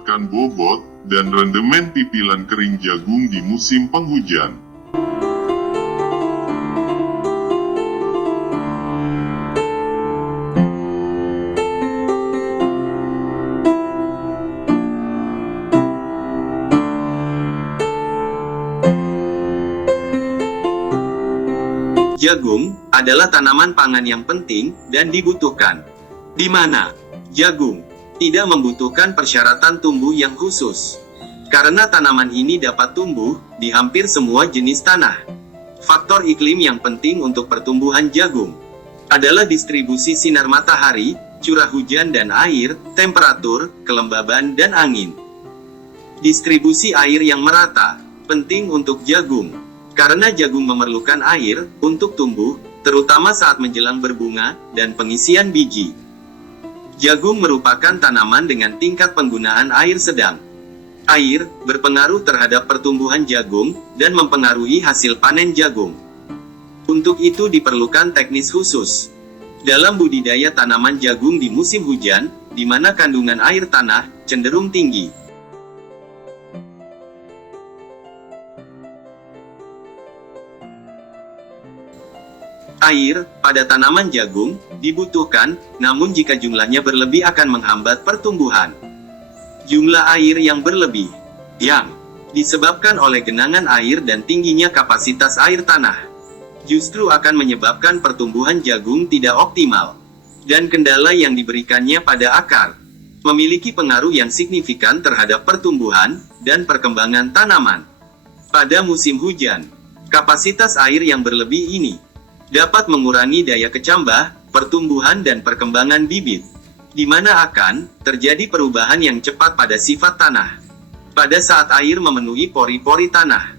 meningkatkan bobot dan rendemen pipilan kering jagung di musim penghujan. Jagung adalah tanaman pangan yang penting dan dibutuhkan, di mana jagung tidak membutuhkan persyaratan tumbuh yang khusus, karena tanaman ini dapat tumbuh di hampir semua jenis tanah. Faktor iklim yang penting untuk pertumbuhan jagung adalah distribusi sinar matahari, curah hujan dan air, temperatur, kelembaban dan angin. Distribusi air yang merata penting untuk jagung, karena jagung memerlukan air untuk tumbuh, terutama saat menjelang berbunga dan pengisian biji. Jagung merupakan tanaman dengan tingkat penggunaan air sedang. Air berpengaruh terhadap pertumbuhan jagung dan mempengaruhi hasil panen jagung. Untuk itu diperlukan teknis khusus dalam budidaya tanaman jagung di musim hujan, di mana kandungan air tanah cenderung tinggi. Air pada tanaman jagung dibutuhkan, namun jika jumlahnya berlebih akan menghambat pertumbuhan. Jumlah air yang berlebih, yang disebabkan oleh genangan air dan tingginya kapasitas air tanah, justru akan menyebabkan pertumbuhan jagung tidak optimal. Dan kendala yang diberikannya pada akar, memiliki pengaruh yang signifikan terhadap pertumbuhan dan perkembangan tanaman. Pada musim hujan, kapasitas air yang berlebih ini dapat mengurangi daya kecambah, pertumbuhan dan perkembangan bibit, di mana akan terjadi perubahan yang cepat pada sifat tanah. Pada saat air memenuhi pori-pori tanah,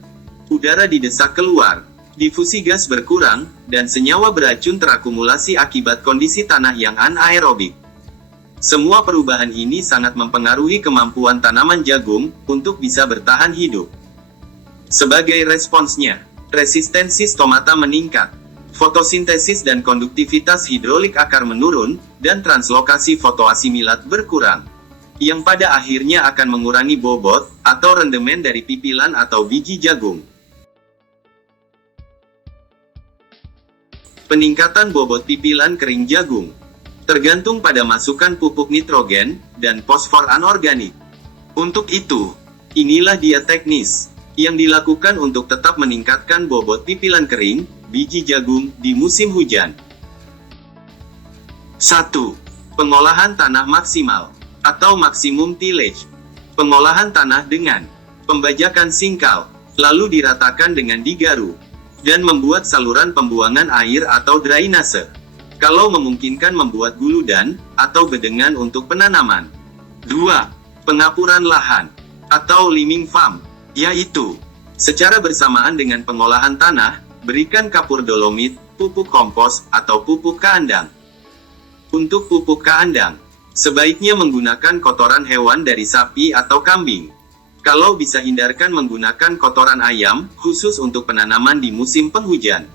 udara didesak keluar, difusi gas berkurang, dan senyawa beracun terakumulasi akibat kondisi tanah yang anaerobik. Semua perubahan ini sangat mempengaruhi kemampuan tanaman jagung untuk bisa bertahan hidup. Sebagai responsnya, resistensi stomata meningkat, fotosintesis dan konduktivitas hidrolik akar menurun, dan translokasi fotoasimilat berkurang, yang pada akhirnya akan mengurangi bobot atau rendemen dari pipilan atau biji jagung. Peningkatan bobot pipilan kering jagung tergantung pada masukan pupuk nitrogen dan fosfor anorganik. Untuk itu, inilah dia teknis yang dilakukan untuk tetap meningkatkan bobot pipilan kering biji jagung di musim hujan. 1. Pengolahan tanah maksimal atau maksimum tillage. Pengolahan tanah dengan pembajakan singkal, lalu diratakan dengan digaru, dan membuat saluran pembuangan air atau drainase. Kalau memungkinkan membuat guludan atau bedengan untuk penanaman. 2. Pengapuran lahan atau liming farm, yaitu secara bersamaan dengan pengolahan tanah, berikan kapur dolomit, pupuk kompos, atau pupuk kandang. Untuk pupuk kandang, sebaiknya menggunakan kotoran hewan dari sapi atau kambing. Kalau bisa hindarkan menggunakan kotoran ayam, khusus untuk penanaman di musim penghujan.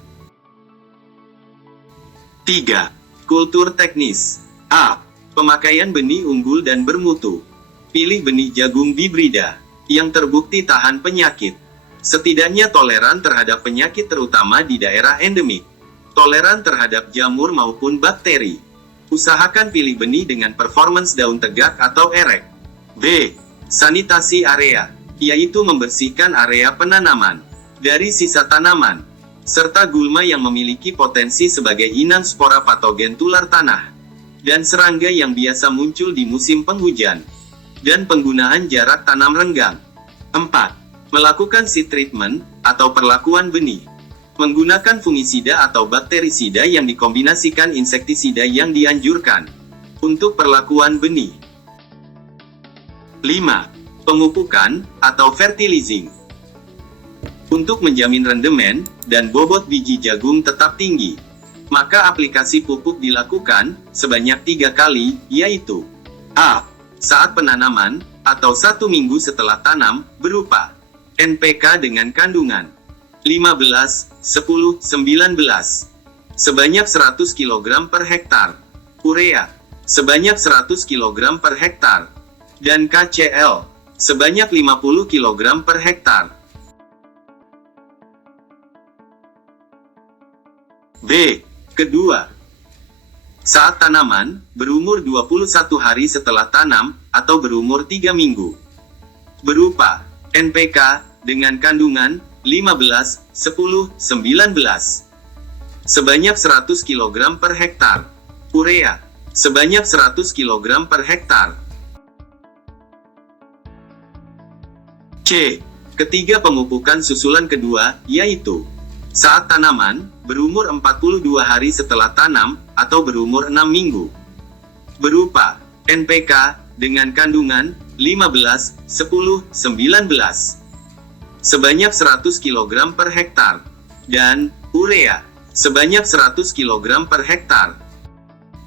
3. Kultur teknis. A. Pemakaian benih unggul dan bermutu. Pilih benih jagung hibrida yang terbukti tahan penyakit. Setidaknya toleran terhadap penyakit terutama di daerah endemik. Toleran terhadap jamur maupun bakteri. Usahakan pilih benih dengan performance daun tegak atau erek. B. Sanitasi area, yaitu membersihkan area penanaman dari sisa tanaman, serta gulma yang memiliki potensi sebagai inang spora patogen tular tanah, dan serangga yang biasa muncul di musim penghujan. Dan penggunaan jarak tanam renggang. 4. Melakukan seed treatment, atau perlakuan benih. Menggunakan fungisida atau bakterisida yang dikombinasikan insektisida yang dianjurkan untuk perlakuan benih. 5. Pemupukan, atau fertilizing. Untuk menjamin rendemen dan bobot biji jagung tetap tinggi, maka aplikasi pupuk dilakukan sebanyak 3 kali, yaitu A. Saat penanaman, atau 1 minggu setelah tanam, berupa NPK dengan kandungan 15, 10, 19 sebanyak 100 kg per hektar, urea sebanyak 100 kg per hektar, dan KCl sebanyak 50 kg per hektar. B. Kedua, saat tanaman berumur 21 hari setelah tanam atau berumur 3 minggu, berupa NPK dengan kandungan 15, 10, 19 sebanyak 100 kg per hektar, urea sebanyak 100 kg per hektar. C. Ketiga, pemupukan susulan kedua, yaitu saat tanaman berumur 42 hari setelah tanam atau berumur 6 minggu, berupa NPK dengan kandungan 15, 10, 19 sebanyak 100 kg per hektar, dan urea sebanyak 100 kg per hektar.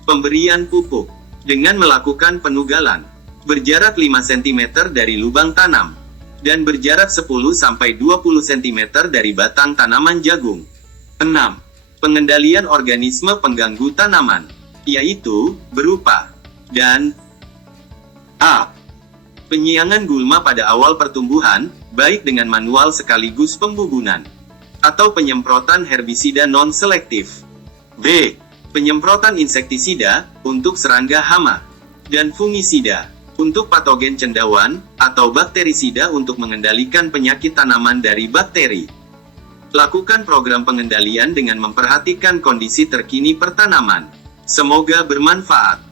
Pemberian pupuk dengan melakukan penugalan berjarak 5 cm dari lubang tanam dan berjarak 10-20 cm dari batang tanaman jagung. 6. Pengendalian organisme pengganggu tanaman, yaitu berupa dan A. Penyiangan gulma pada awal pertumbuhan, baik dengan manual sekaligus pembubunan, atau penyemprotan herbisida non-selektif. B. Penyemprotan insektisida untuk serangga hama, dan fungisida untuk patogen cendawan, atau bakterisida untuk mengendalikan penyakit tanaman dari bakteri. Lakukan program pengendalian dengan memperhatikan kondisi terkini pertanaman. Semoga bermanfaat.